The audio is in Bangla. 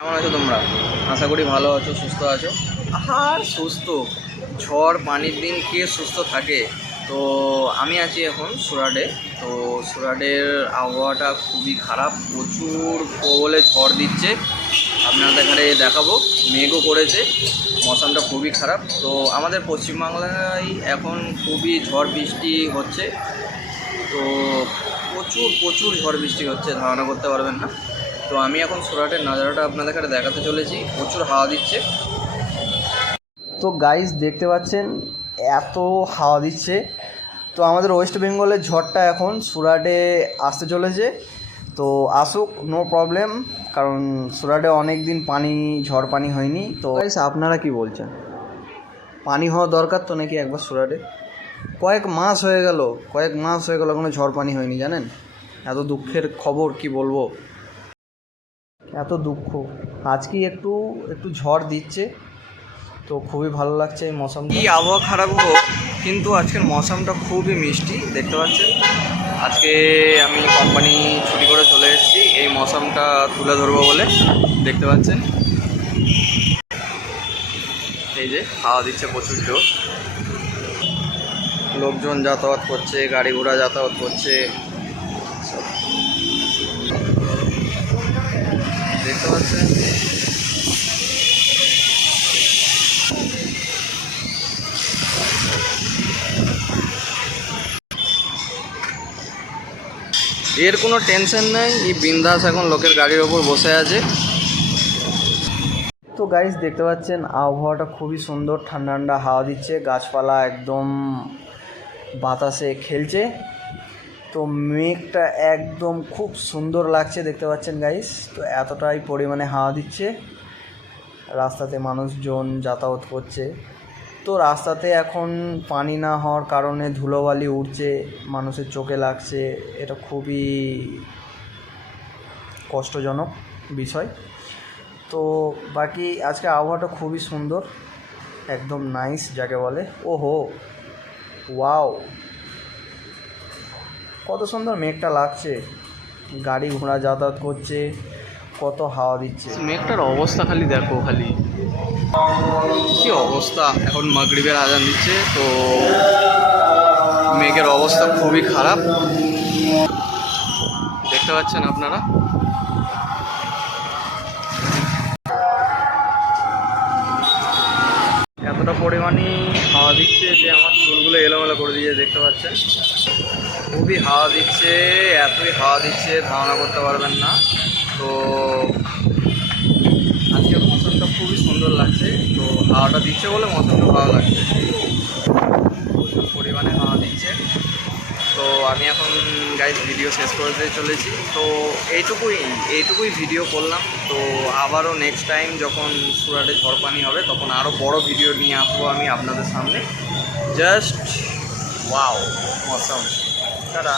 কেমন আছো তোমরা? আশা করি ভালো আছো সুস্থ আছো। আর সুস্থ। ঝড় পানির দিন কে সুস্থ থাকে? তো আমি আছি এখন সুরাটে। তো সুরাটের আবহাওয়াটা খুবই খারাপ। প্রচুর প্রবলে ঝড় দিচ্ছে। আপনাদের এখানে দেখাবো। মেঘও করেছে। মৌসামটা খুবই খারাপ। তো আমাদের পশ্চিমবাংলায় এখন খুবই ঝড় বৃষ্টি হচ্ছে। তো প্রচুর প্রচুর ঝড় বৃষ্টি হচ্ছে। ধারণা করতে পারবেন না। তো আমি এখন সুরাটের নাজারাটা আপনাদের কাছে দেখাতে চলেছি। প্রচুর হাওয়া দিচ্ছে। তো গাইস দেখতে পাচ্ছেন, এত হাওয়া দিচ্ছে। তো আমাদের ওয়েস্ট বেঙ্গলের ঝড়টা এখন সুরাটে আসতে চলেছে। তো আসুক নো প্রবলেম কারণ সুরাটে অনেক দিন পানি, ঝড় পানি হয়নি। তো গাইস আপনারা কি বলছেন? পানি হওয়া দরকার তো নাকি একবার সুরাটে? কয়েক মাস হয়ে গেল, কয়েক মাস হয়ে গেল কোনো ঝড় পানি হয়নি, জানেন? এত দুঃখের খবর কি বলব? এত দুঃখ। আজকেই একটু একটু ঝড় দিচ্ছে। তো খুবই ভালো লাগছে এই মৌসুম কি আবহাওয়া খারাপ হোক, কিন্তু আজকের মৌসুমটা খুবই মিষ্টি, দেখতে পাচ্ছেন? আজকে আমি কোম্পানি ছুটি করে চলে এসেছি, এই মৌসুমটা তুলে ধরবো বলে, দেখতে পাচ্ছেন? এই যে, হাওয়া দিচ্ছে প্রচুর জোর। লোকজন যাতায়াত করছে, গাড়ি ঘোড়া যাতায়াত করছে। দেখতে পাচ্ছেন? এর কোনো টেনশন নেই, এই বিন্দাস এখন লোকের গাড়ির ওপর বসে আছে। তো গাইস দেখতে পাচ্ছেন, আবহাওয়াটা খুবই সুন্দর, ঠান্ডা ঠান্ডা হাওয়া দিচ্ছে, গাছপালা একদম বাতাসে খেলছে। তো মেঘটা একদম খুব সুন্দর লাগছে, দেখতে পাচ্ছেন গাইস তো এতটাই পরিমাণে হাওয়া দিচ্ছে। রাস্তাতে মানুষজন যাতায়াত করছে। তো রাস্তাতে এখন পানি না হওয়ার কারণে ধুলোবালি উঠছে, মানুষের চোখে লাগছে। এটা খুবই কষ্টজনক বিষয়। তো বাকি আজকে আবহাওয়াটা খুবই সুন্দর, একদম নাইস যাকে বলে। ওহো ওয়াও কত সুন্দর মেঘটা লাগছে। গাড়ি ঘোড়া যাতায়াত করছে, কত হাওয়া দিচ্ছে। মেঘটার অবস্থা খালি দেখো খালি। কি অবস্থা? এখন মাগরিবের আজান দিচ্ছে, তো মেঘের অবস্থা খুবই খারাপ। দেখতে পাচ্ছেন আপনারা? এতটা পরিমাণই হাওয়া দিচ্ছে যে আমার চুলগুলো এলোমেলো করে দিয়ে দেখতে পাচ্ছেন। খুবই হাওয়া দিচ্ছে, এতই হাওয়া দিচ্ছে, ধারণা করতে পারবেন না। তো আজকে মৌসুমটা খুবই সুন্দর লাগছে, তো হাওয়াটা দিচ্ছে বলে মৌসুমটা ভালো লাগছে। প্রচুর পরিমাণে হাওয়া দিচ্ছে। তো আমি এখন গাইজ ভিডিও শেষ করতে চলেছি। তো এইটুকুই এইটুকুই ভিডিও করলাম। তো আবারও নেক্সট টাইম যখন সুরাটে ঝড় পানি হবে, তখন আরও বড় ভিডিও নিয়ে আসব আমি আপনাদের সামনে। জাস্ট ওয়াও মৌসুম তারা